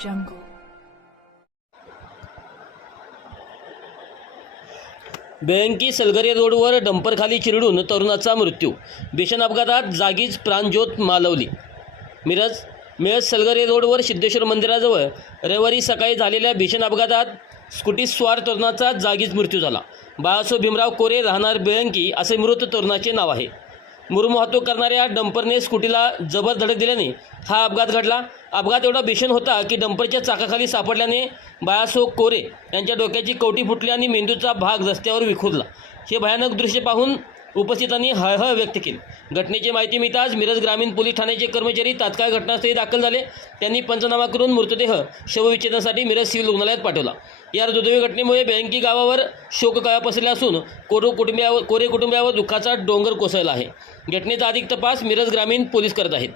jungle. Belanki Salgare रोडवर डंपरखाली चिरडून तरुणाचा मृत्यू. भीषण अपघातात जागीच प्राणज्योत मालवली. मिरज मिरज सलगरे रोडवर सिद्धेश्वर मंदिराजवळ रविवारी सकाळी झालेल्या भीषण अपघातात स्कूटी स्वार तरुणाचा जागीच मृत्यू झाला. बाळासो भीमराव कोरे राहणार बेळंकी असे मृत तरुणाचे नाव आहे. मुरुम वाहतूक करणाऱ्या डंपरने स्कूटीला जबर धडक दिल्याने हा अपघात घडला. अपघात एवढा भीषण होता की डंपरच्या चाकाखाली सापडल्याने बाळासो कोरे यांच्या डोक्याची कवटी फुटली आणि मेंदूचा भाग रस्त्यावर विखुरला. हे भयानक दृश्य पाहून उपस्थितांनी हळहळ व्यक्त केली. घटनेची माहिती मिळताच मिरज ग्रामीण पोलीस ठाण्याचे कर्मचारी तात्काळ घटनास्थळी दाखल झाले. त्यांनी पंचनामा करून मृतदेह शवविच्छेदनासाठी मिरज सिव्हिल रुग्णालयात पाठवला. या दुर्दैवी घटनेमुळे बेंकी गावावर शोककळा पसरला असून कोरो कुटुंबियावर कोरे कुटुंबियावर दुःखाचा डोंगर कोसळला आहे. घटनेचा अधिक तपास मिरज ग्रामीण पोलीस करत आहेत.